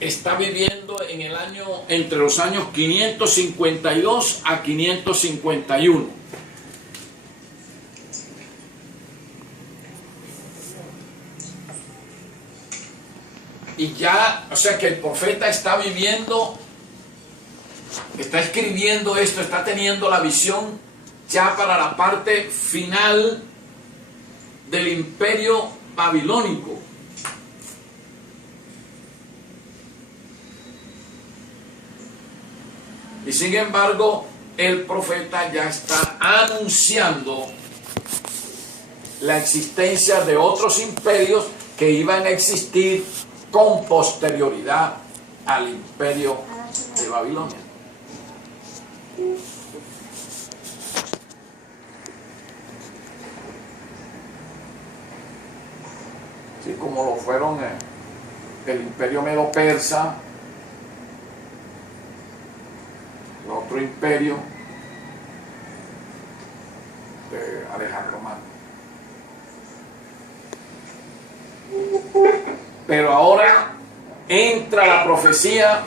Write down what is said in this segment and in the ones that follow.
está viviendo en el año, entre los años 552 a 551. Y ya, o sea que el profeta está viviendo, está escribiendo esto, está teniendo la visión ya para la parte final del imperio babilónico. Y sin embargo, el profeta ya está anunciando la existencia de otros imperios que iban a existir con posterioridad al imperio de Babilonia. Sí, como lo fueron el imperio medo-persa, el otro imperio de Alejandro Magno. Pero ahora entra la profecía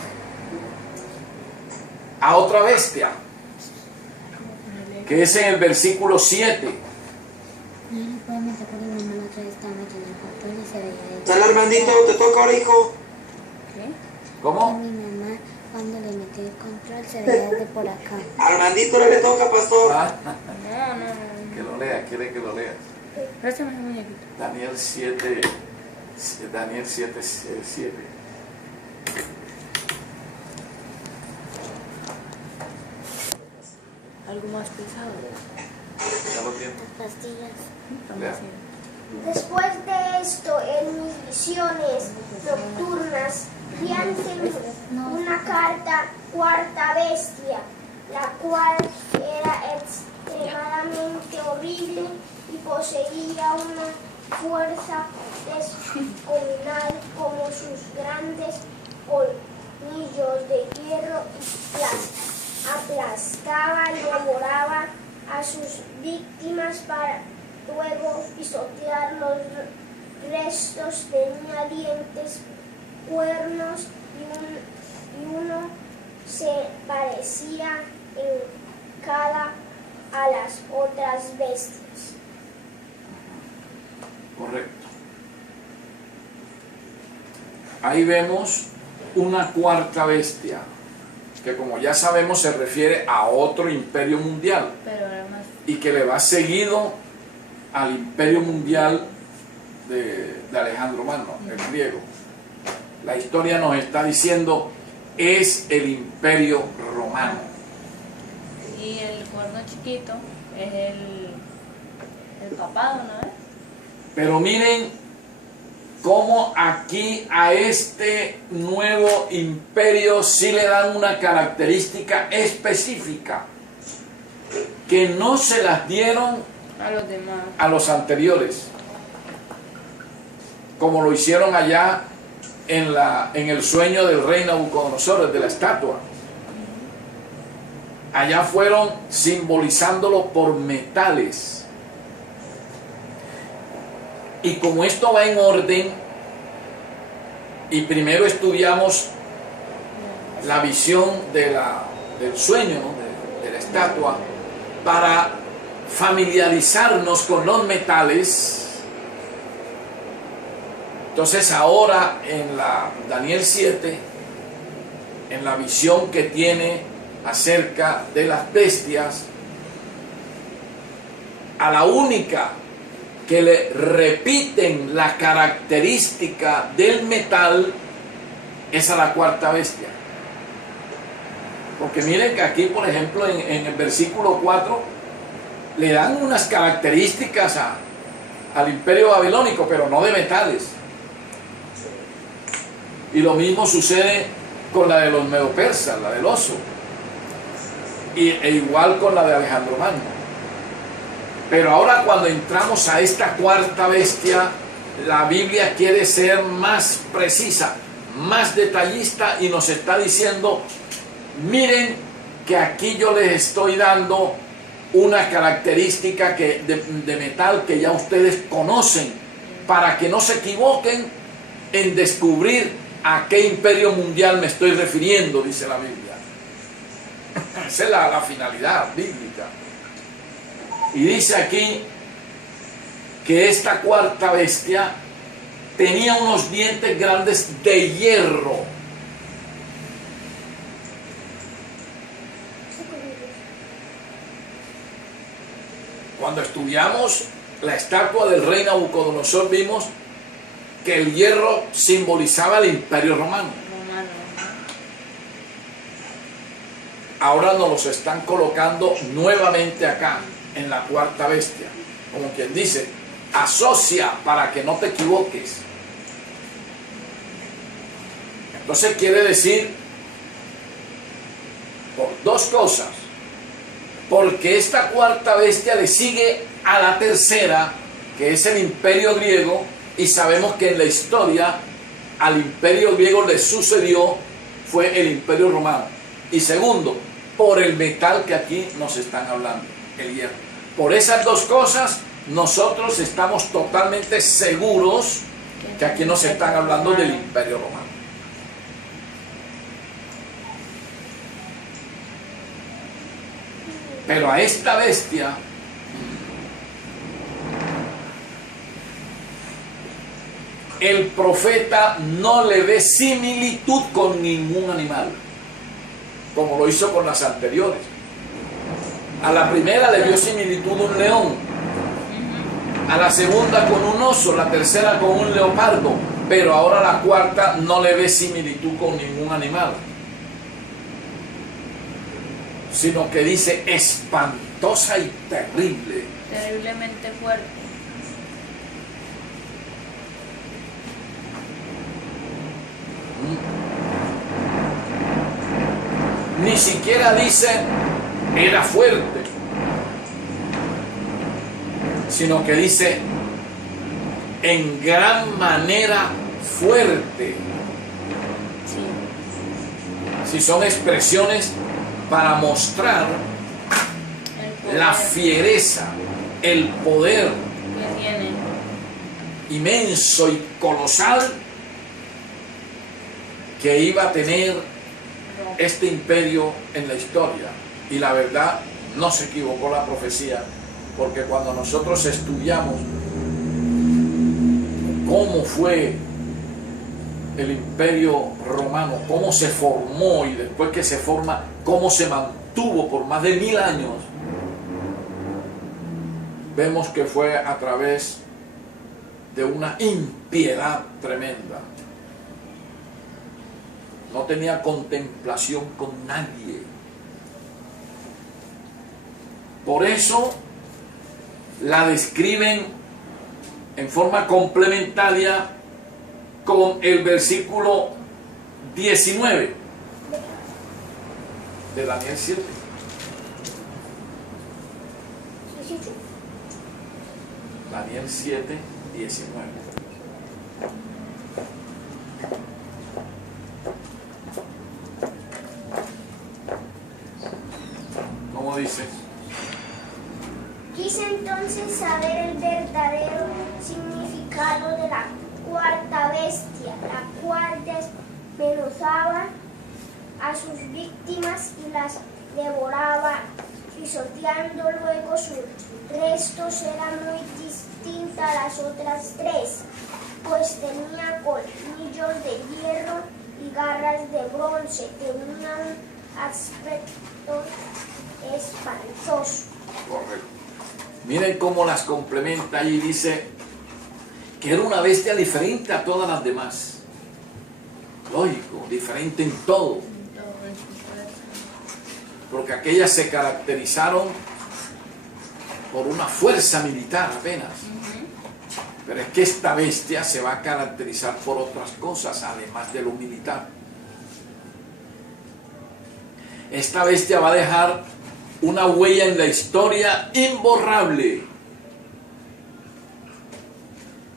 a otra bestia, que es en el versículo 7. Dale, Armandito, te toca ahora, hijo. ¿Qué? ¿Cómo? Mi mamá, cuando le metí el control, se veía de por acá. Armandito le toca, pastor. No. Que lo lea, quiere que lo lea. Préstame ese muñequito. Daniel 7, 7. Algo más pesado. Ya lo tiene. Pastillas. Lea. Después de esto, en mis visiones nocturnas, vi ante mí una cuarta bestia, la cual era extremadamente horrible y poseía una fuerza descomunal como sus grandes colmillos de hierro y aplastaba y devoraba a sus víctimas para luego pisotear los restos. Tenía dientes, cuernos y uno se parecía en cada a las otras bestias. Correcto. Ahí vemos una cuarta bestia, que como ya sabemos se refiere a otro imperio mundial Pero era más. y que le va seguido al imperio mundial de Alejandro Magno, el griego. La historia nos está diciendo es el imperio romano. Y el cuerno chiquito es el papado, ¿no es? Pero miren cómo aquí a este nuevo imperio sí le dan una característica específica que no se las dieron A los demás. a los anteriores, como lo hicieron allá en el sueño del rey Nabucodonosor, de la estatua. Allá fueron simbolizándolo por metales. Y como esto va en orden, y primero estudiamos la visión del sueño, ¿no? de la estatua, para familiarizarnos con los metales. Entonces ahora en la Daniel 7, en la visión que tiene acerca de las bestias, a la única que le repiten la característica del metal es a la cuarta bestia. Porque miren que aquí, por ejemplo, en el versículo 4, le dan unas características al imperio babilónico, pero no de metales. Y lo mismo sucede con la de los medo-persas, la del oso. E igual con la de Alejandro Magno. Pero ahora cuando entramos a esta cuarta bestia, la Biblia quiere ser más precisa, más detallista y nos está diciendo, miren que aquí yo les estoy dando una característica de metal que ya ustedes conocen, para que no se equivoquen en descubrir ¿A qué imperio mundial me estoy refiriendo? Dice la Biblia. Esa es la finalidad bíblica. Y dice aquí que esta cuarta bestia tenía unos dientes grandes de hierro. Cuando estudiamos la estatua del rey Nabucodonosor, vimos que el hierro simbolizaba el imperio romano. Ahora nos los están colocando nuevamente acá, en la cuarta bestia. Como quien dice, asocia para que no te equivoques. Entonces quiere decir, por dos cosas. Porque esta cuarta bestia le sigue a la tercera, que es el imperio griego, y sabemos que en la historia al imperio griego le sucedió, fue el imperio romano. Y segundo, por el metal que aquí nos están hablando, el hierro. Por esas dos cosas, nosotros estamos totalmente seguros que aquí nos están hablando del imperio romano. Pero a esta bestia el profeta no le ve similitud con ningún animal, como lo hizo con las anteriores. A la primera le vio similitud un león, a la segunda con un oso, la tercera con un leopardo, pero ahora la cuarta no le ve similitud con ningún animal, sino que dice espantosa y terrible. Terriblemente fuerte. Ni siquiera dice era fuerte, sino que dice en gran manera fuerte. Si son expresiones para mostrar la fiereza, el poder que tiene inmenso y colosal que iba a tener este imperio en la historia. Y la verdad, no se equivocó la profecía, porque cuando nosotros estudiamos cómo fue el imperio romano, cómo se formó y después que se forma, cómo se mantuvo por más de 1000 años, vemos que fue a través de una impiedad tremenda. No tenía contemplación con nadie. Por eso la describen en forma complementaria con el versículo 19 de Daniel 7. Daniel 7, 19. ¿Cómo dice? Quise entonces saber el verdadero significado de la cuarta bestia, la cual desmenuzaba a sus víctimas y las devoraba, pisoteando luego sus restos. Era muy distinta a las otras tres, pues tenía colmillos de hierro y garras de bronce. Tenía un aspecto espantoso. Correcto. Miren cómo las complementa y dice que era una bestia diferente a todas las demás. Lógico, diferente en todo. Porque aquellas se caracterizaron por una fuerza militar apenas. Pero es que esta bestia se va a caracterizar por otras cosas, además de lo militar. Esta bestia va a dejar una huella en la historia imborrable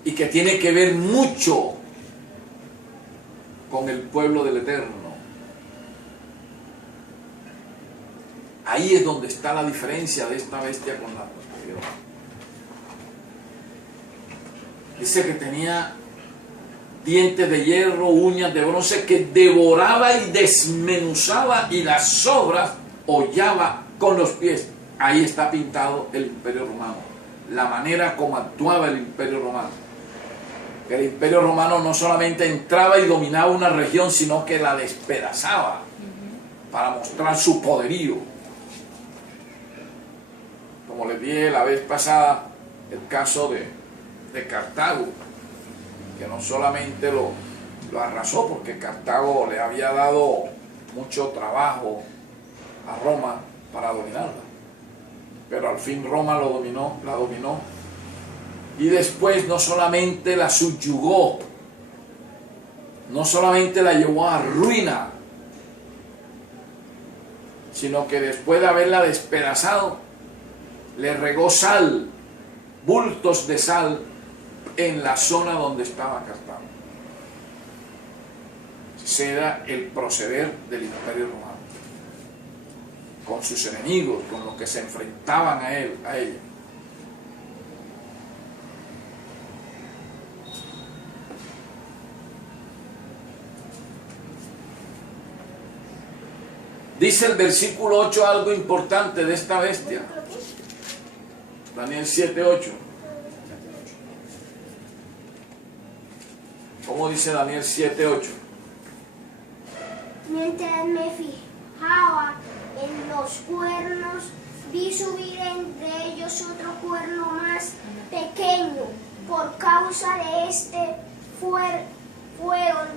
y que tiene que ver mucho con el pueblo del Eterno. Ahí es donde está la diferencia de esta bestia con la anterior. Dice que tenía dientes de hierro, uñas de bronce, que devoraba y desmenuzaba y las sobras hollaba con los pies. Ahí está pintado el Imperio Romano, la manera como actuaba el Imperio Romano. El Imperio Romano no solamente entraba y dominaba una región, sino que la despedazaba para mostrar su poderío. Como les dije la vez pasada, el caso de Cartago, que no solamente lo arrasó, porque Cartago le había dado mucho trabajo a Roma para dominarla, pero al fin Roma la dominó, y después no solamente la subyugó, no solamente la llevó a ruina, sino que después de haberla despedazado, le regó sal, bultos de sal, en la zona donde estaba Cartago. Ese era el proceder del Imperio Romano con sus enemigos, con los que se enfrentaban a ella. Dice el versículo 8 algo importante de esta bestia. Daniel 7:8. ¿Cómo dice Daniel 7:8? Mientras me fijaba en los cuernos, vi subir entre ellos otro cuerno más pequeño. Por causa de este fueron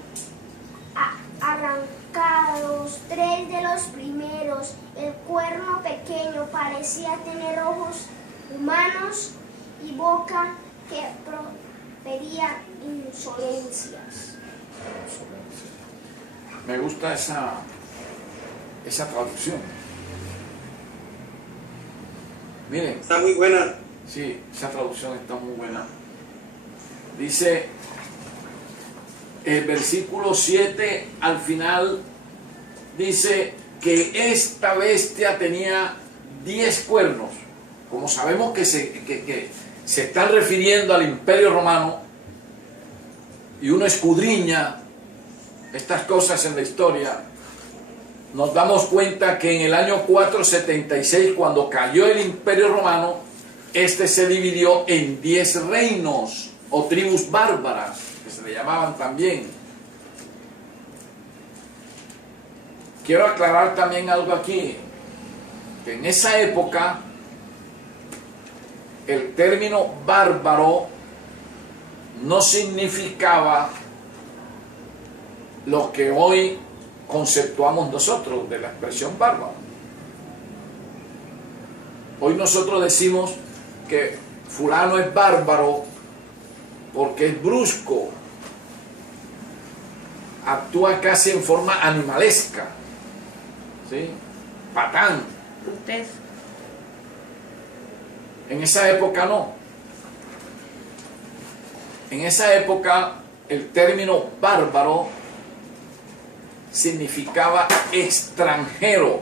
arrancados 3 de los primeros. El cuerno pequeño parecía tener ojos humanos y boca que profería insolencias. Me gusta esa traducción. Miren, Está muy buena. sí, esa traducción está muy buena. Dice el versículo 7 al final, dice que esta bestia tenía 10 cuernos. Como sabemos que se están refiriendo al Imperio Romano, y uno escudriña estas cosas en la historia, nos damos cuenta que en el año 476, cuando cayó el Imperio Romano, este se dividió en 10 reinos o tribus bárbaras, que se le llamaban también. Quiero aclarar también algo aquí, que en esa época el término bárbaro no significaba lo que hoy conceptuamos nosotros de la expresión bárbaro. Hoy nosotros decimos que fulano es bárbaro porque es brusco, actúa casi en forma animalesca, ¿sí? Patán. Usted. En esa época no. En esa época el término bárbaro significaba extranjero.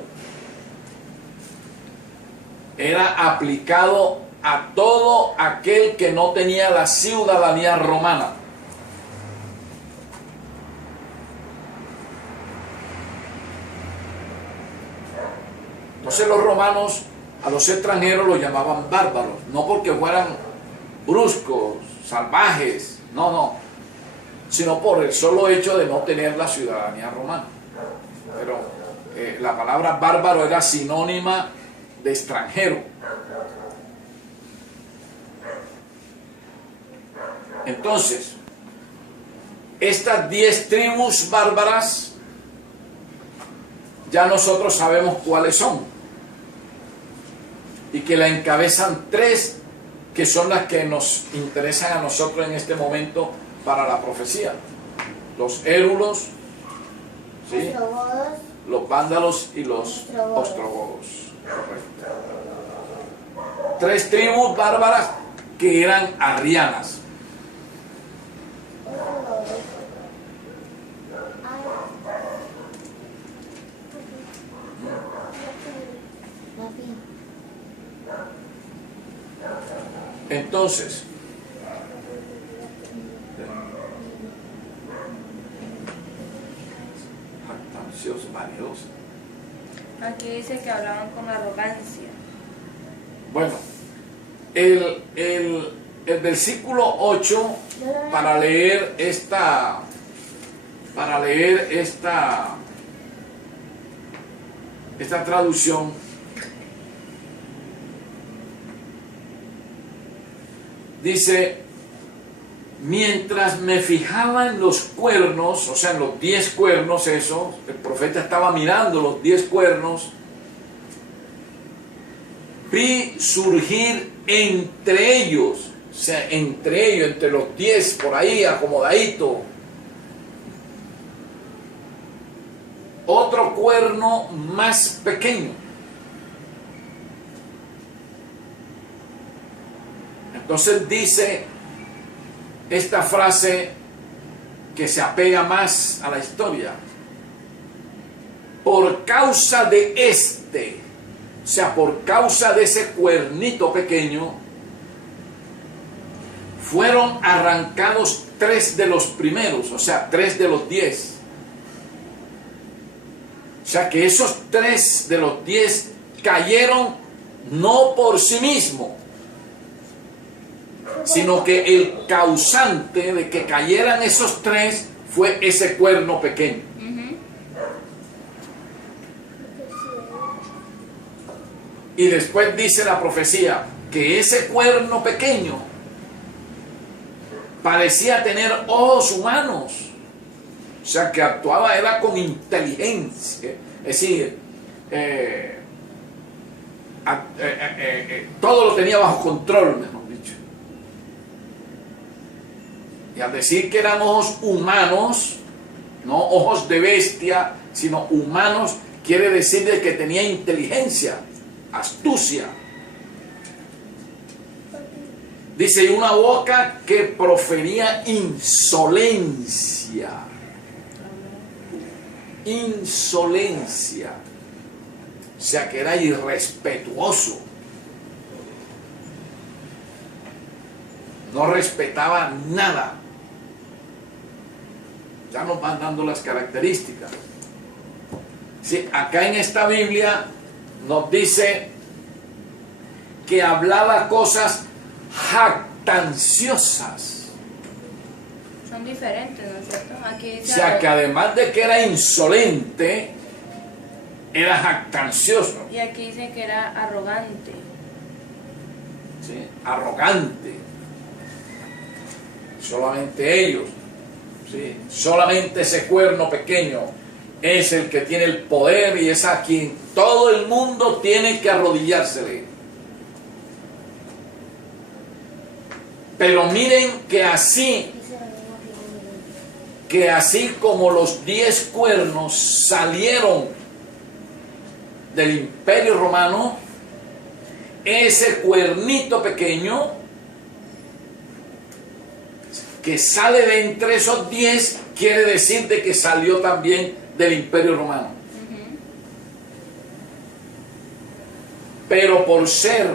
Era aplicado a todo aquel que no tenía la ciudadanía romana. Entonces los romanos a los extranjeros los llamaban bárbaros, no porque fueran bruscos, salvajes, no, sino por el solo hecho de no tener la ciudadanía romana. Pero la palabra bárbaro era sinónima de extranjero. Entonces, estas 10 tribus bárbaras, ya nosotros sabemos cuáles son, y que la encabezan 3 que son las que nos interesan a nosotros en este momento para la profecía: los érulos, ¿sí?, los vándalos y los ostrogodos. Correcto. 3 tribus bárbaras que eran arrianas. Entonces, jactanciosos, vanidosos. Aquí dice que hablaban con arrogancia. Bueno, el versículo 8, para leer esta traducción, dice: mientras me fijaba en los cuernos, o sea, en los 10 cuernos, eso, el profeta estaba mirando los 10 cuernos, vi surgir entre ellos, o sea, entre los 10, por ahí, acomodadito, otro cuerno más pequeño. Entonces dice esta frase que se apega más a la historia: por causa de este, o sea, por causa de ese cuernito pequeño, fueron arrancados 3 de los primeros, o sea, 3 de los 10. O sea, que esos 3 de los 10 cayeron no por sí mismos, sino que el causante de que cayeran esos 3 fue ese cuerno pequeño. Y después dice la profecía que ese cuerno pequeño parecía tener ojos humanos, o sea, que actuaba era con inteligencia, es decir, todo lo tenía bajo control, mejor dicho. Y al decir que eran ojos humanos, no ojos de bestia, sino humanos, quiere decir de que tenía inteligencia, astucia. Dice, y una boca que profería insolencia. Insolencia. O sea, que era irrespetuoso. No respetaba nada. Ya nos van dando las características. Sí, acá en esta Biblia nos dice que hablaba cosas jactanciosas. Son diferentes, ¿no es cierto? Aquí dice, O sea, que además de que era insolente, era jactancioso. y aquí dice que era arrogante. ¿Sí? Arrogante. Solamente ellos. ¿Sí? Solamente ese cuerno pequeño es el que tiene el poder y es a quien todo el mundo tiene que arrodillársele. Pero miren que así como los 10 cuernos salieron del Imperio Romano, ese cuernito pequeño que sale de entre esos 10 quiere decir de que salió también del Imperio Romano. Pero por ser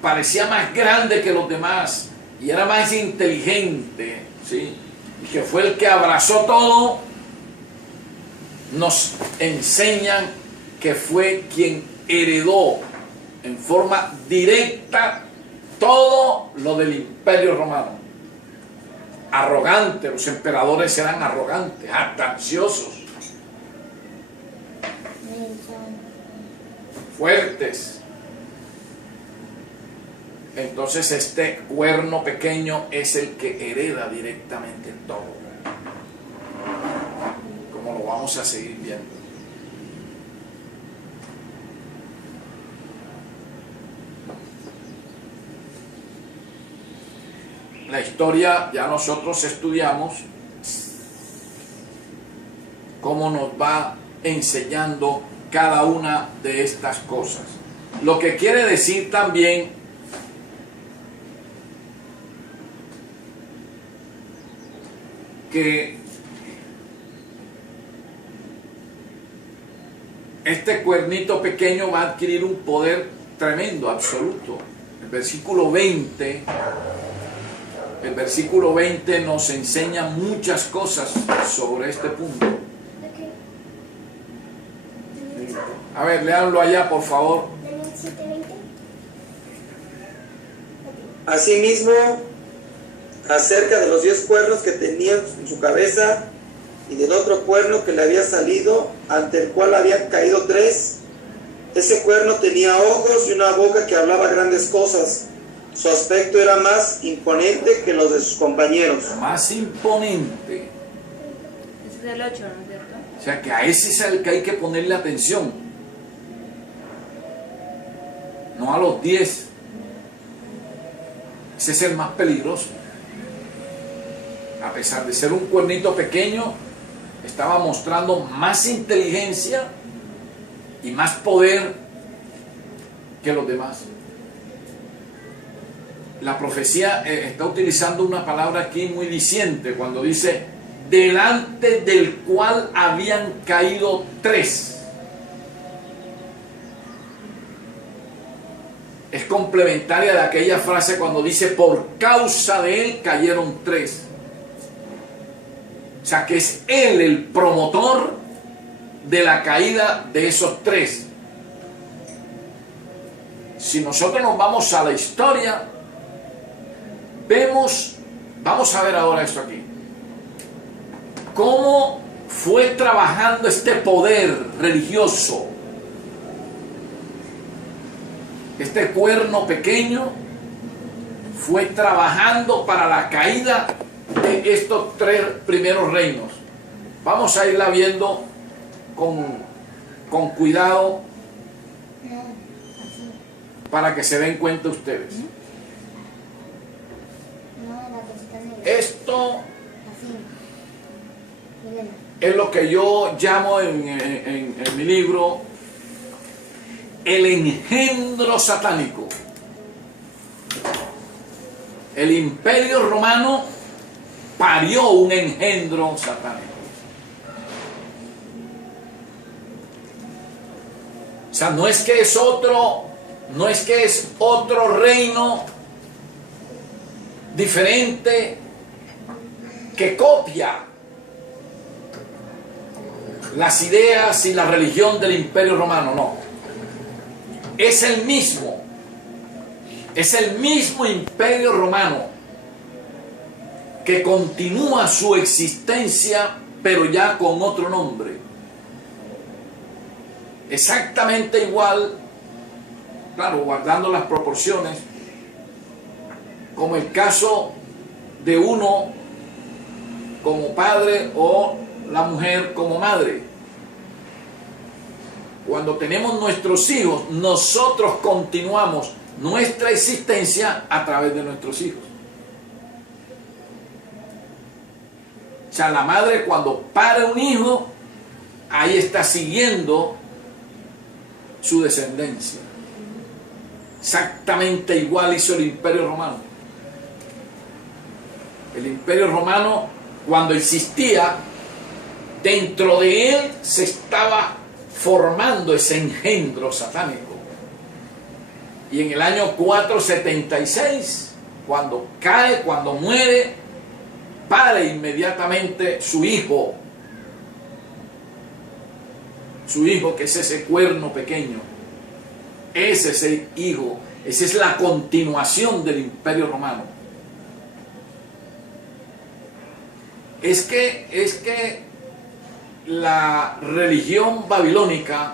parecía más grande que los demás y era más inteligente, ¿sí? Y que fue el que abrazó todo, nos enseñan que fue quien heredó en forma directa todo lo del Imperio Romano. Arrogante, los emperadores eran arrogantes, jactanciosos, fuertes. Entonces este cuerno pequeño es el que hereda directamente todo, como lo vamos a seguir viendo. La historia ya nosotros estudiamos cómo nos va enseñando cada una de estas cosas. Lo que quiere decir también que este cuernito pequeño va a adquirir un poder tremendo, absoluto. El versículo 20 nos enseña muchas cosas sobre este punto. A ver, léanlo allá, por favor. Daniel 7:20. Asimismo, acerca de los 10 cuernos que tenía en su cabeza y del otro cuerno que le había salido, ante el cual habían caído 3, ese cuerno tenía ojos y una boca que hablaba grandes cosas. Su aspecto era más imponente que los de sus compañeros. Más imponente. Ese es el 8, ¿no es cierto? O sea, que a ese es el que hay que ponerle atención. No a los 10. Ese es el más peligroso. A pesar de ser un cuernito pequeño, estaba mostrando más inteligencia y más poder que los demás. La profecía está utilizando una palabra aquí muy diciente cuando dice, delante del cual habían caído 3. Es complementaria de aquella frase cuando dice, por causa de él cayeron 3. O sea que es él el promotor de la caída de esos 3. Si nosotros nos vamos a la historia, vamos a ver ahora esto aquí, cómo fue trabajando este poder religioso, este cuerno pequeño fue trabajando para la caída de estos 3 primeros reinos. Vamos a irla viendo con cuidado para que se den cuenta ustedes. Esto es lo que yo llamo en mi libro el engendro satánico. El Imperio Romano parió un engendro satánico. O sea, no es que es otro reino diferente que copia las ideas y la religión del Imperio Romano, no. Es el mismo Imperio Romano que continúa su existencia, pero ya con otro nombre. Exactamente igual, claro, guardando las proporciones, como el caso de uno como padre o la mujer como madre. Cuando tenemos nuestros hijos, nosotros continuamos nuestra existencia a través de nuestros hijos. O sea, la madre cuando pare un hijo, ahí está siguiendo su descendencia. Exactamente igual hizo el Imperio Romano. El Imperio Romano, cuando existía, dentro de él se estaba formando ese engendro satánico. Y en el año 476, cuando cae, cuando muere, pare inmediatamente su hijo que es ese cuerno pequeño. Ese es el hijo, esa es la continuación del Imperio Romano. Es que la religión babilónica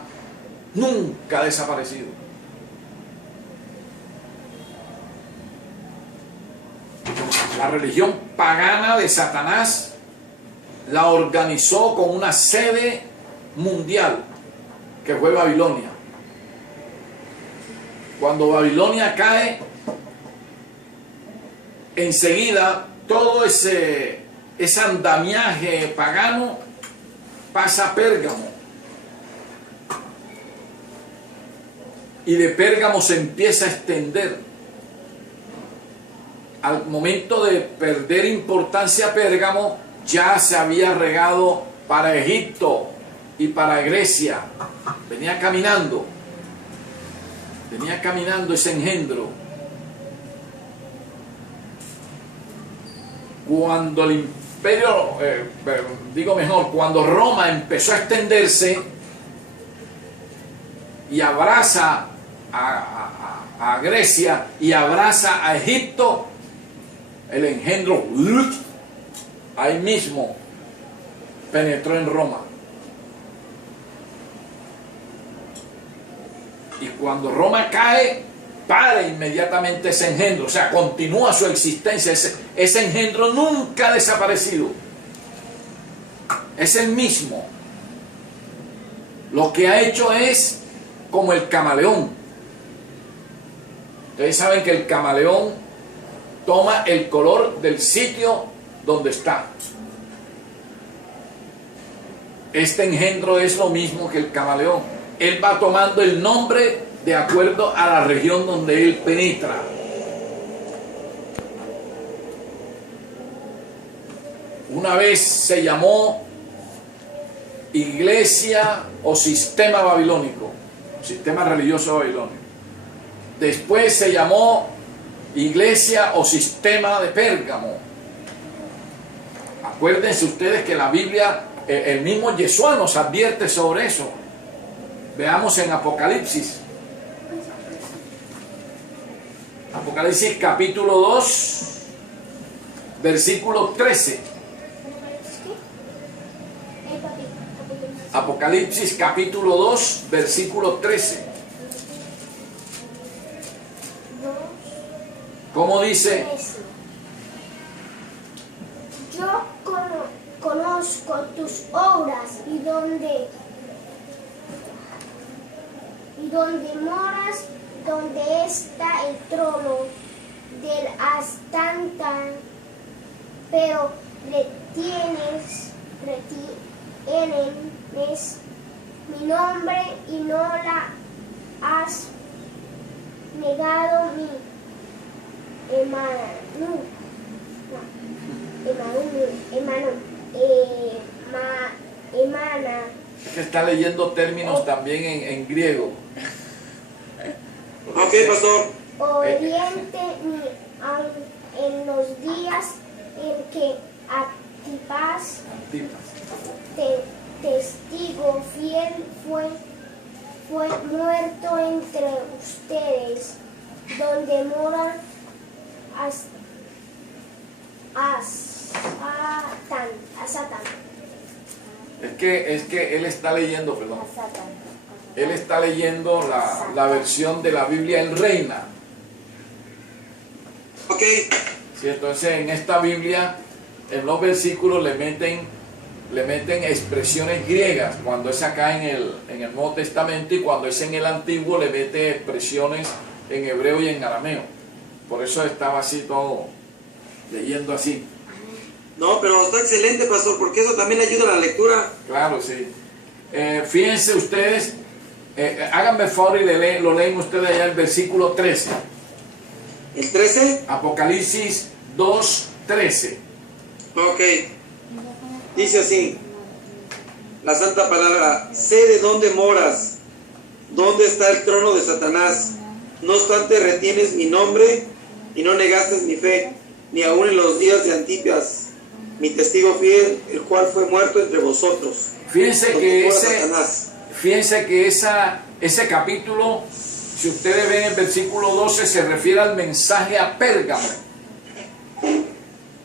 nunca ha desaparecido. La religión pagana de Satanás la organizó con una sede mundial, que fue Babilonia. Cuando Babilonia cae, enseguida todo ese andamiaje pagano pasa a Pérgamo. Y de Pérgamo se empieza a extender. Al momento de perder importancia Pérgamo, ya se había regado para Egipto y para Grecia. Venía caminando ese engendro. Cuando el imperio, cuando Roma empezó a extenderse, y abraza a Grecia y abraza a Egipto, el engendro ahí mismo penetró en Roma. Y cuando Roma cae, para inmediatamente ese engendro, o sea, continúa su existencia. Ese engendro nunca ha desaparecido, es el mismo. Lo que ha hecho es como el camaleón. Ustedes saben que el camaleón toma el color del sitio donde está. Este engendro es lo mismo que el camaleón. Él va tomando el nombre de acuerdo a la región donde él penetra. Una vez se llamó Iglesia o Sistema Babilónico, Sistema Religioso Babilónico. Después se llamó Iglesia o Sistema de Pérgamo. Acuérdense ustedes que la Biblia, el mismo Yeshua nos advierte sobre eso. Veamos en Apocalipsis. Apocalipsis capítulo 2, versículo 13. Apocalipsis capítulo 2, versículo 13. ¿Cómo dice? Yo conozco tus obras y donde moras, donde está el trono del Astantán, pero retienes mi nombre y no la has negado mi emana. Que está leyendo términos también en griego. Ok, pastor. Oriente ni en los días en que Antipas, testigo fiel, fue muerto entre ustedes, donde mora a Satán. Es que él está leyendo, perdón. Él está leyendo la versión de la Biblia en Reina. Ok. Sí, entonces en esta Biblia, en los versículos le meten expresiones griegas, cuando es acá en el Nuevo Testamento, y cuando es en el Antiguo le mete expresiones en hebreo y en arameo. Por eso estaba así todo, leyendo así. No, pero está excelente, pastor, porque eso también ayuda a la lectura. Claro, sí. Fíjense ustedes, háganme favor y lo leen ustedes allá el versículo 13. ¿El 13? Apocalipsis 2:13. Ok. Dice así, la santa palabra: sé de dónde moras, dónde está el trono de Satanás. No obstante retienes mi nombre y no negaste mi fe, ni aun en los días de Antipas, mi testigo fiel, el cual fue muerto entre vosotros. Fíjense que ese capítulo, si ustedes ven el versículo 12, se refiere al mensaje a Pérgamo.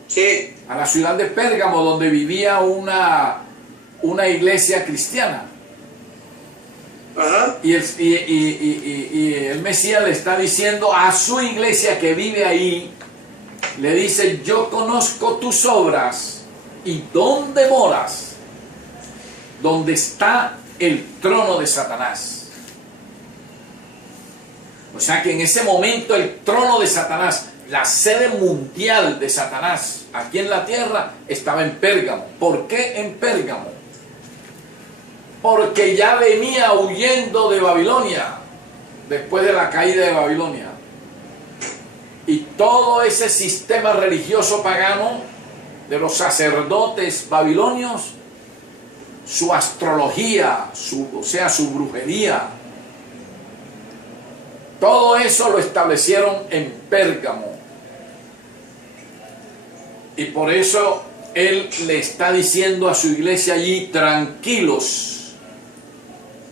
Sí. A la ciudad de Pérgamo, donde vivía una iglesia cristiana. Ajá. Y el Mesías le está diciendo a su iglesia que vive ahí, le dice: yo conozco tus obras y dónde moras, donde está el trono de Satanás. O sea que en ese momento el trono de Satanás, la sede mundial de Satanás aquí en la tierra, estaba en Pérgamo. ¿Por qué en Pérgamo? Porque ya venía huyendo de Babilonia, después de la caída de Babilonia. Y todo ese sistema religioso pagano de los sacerdotes babilonios, su astrología, su brujería, todo eso lo establecieron en Pérgamo. Y por eso él le está diciendo a su iglesia allí: tranquilos,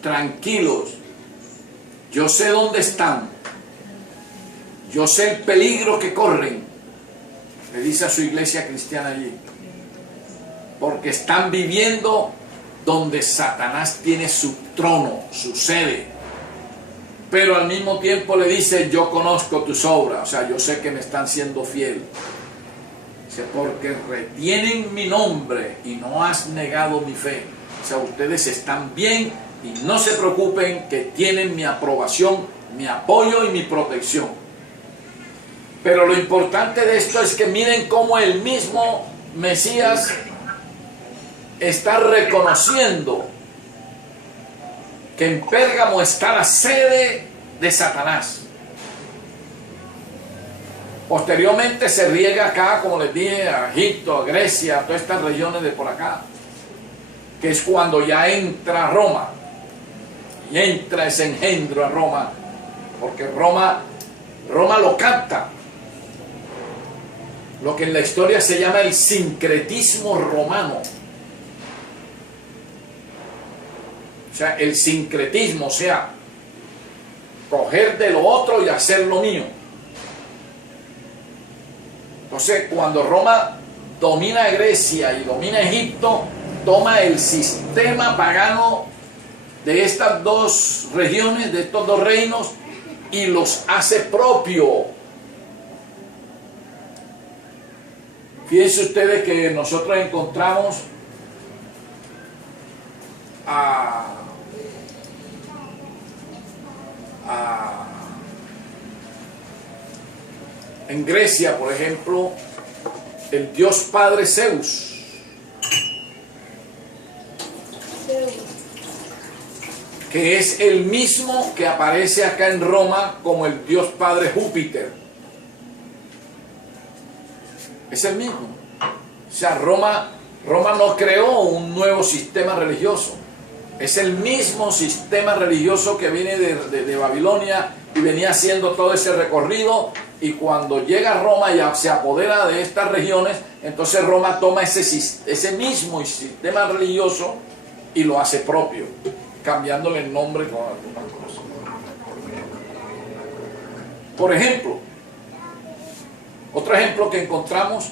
tranquilos, yo sé dónde están, yo sé el peligro que corren, le dice a su iglesia cristiana allí, porque están viviendo donde Satanás tiene su trono, su sede. Pero al mismo tiempo le dice, yo conozco tus obras, o sea, yo sé que me están siendo fiel. Dice, porque retienen mi nombre y no has negado mi fe. O sea, ustedes están bien y no se preocupen que tienen mi aprobación, mi apoyo y mi protección. Pero lo importante de esto es que miren cómo el mismo Mesías está reconociendo que en Pérgamo está la sede de Satanás. Posteriormente se riega acá, como les dije, a Egipto, a Grecia, a todas estas regiones de por acá, que es cuando ya entra Roma, y entra ese engendro a Roma, porque Roma lo capta, lo que en la historia se llama el sincretismo romano. O sea, el sincretismo, o sea, coger de lo otro y hacer lo mío. Entonces, cuando Roma domina Grecia y domina Egipto, toma el sistema pagano de estas dos regiones, de estos dos reinos, y los hace propio. Fíjense ustedes que nosotros encontramos en Grecia, por ejemplo, el dios padre Zeus, que es el mismo que aparece acá en Roma como el dios padre Júpiter. Es el mismo. O sea, Roma no creó un nuevo sistema religioso. Es el mismo sistema religioso que viene de Babilonia y venía haciendo todo ese recorrido, y cuando llega a Roma y se apodera de estas regiones, entonces Roma toma ese mismo sistema religioso y lo hace propio, cambiándole el nombre con algunas cosas. Por ejemplo, otro ejemplo que encontramos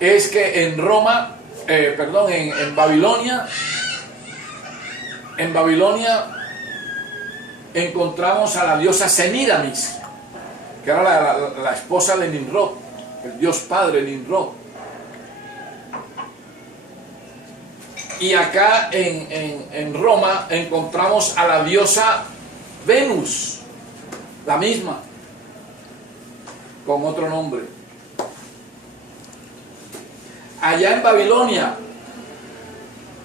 es que en Babilonia encontramos a la diosa Semíramis, que era la esposa de Nimrod, el dios padre Nimrod. Y acá en Roma encontramos a la diosa Venus, la misma, con otro nombre. Allá en Babilonia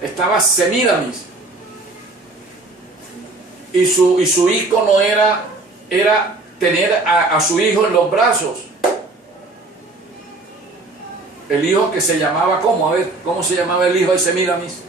estaba Semíramis, y su ícono era tener a su hijo en los brazos. El hijo que se llamaba, ¿cómo? A ver, ¿cómo se llamaba el hijo de Semíramis?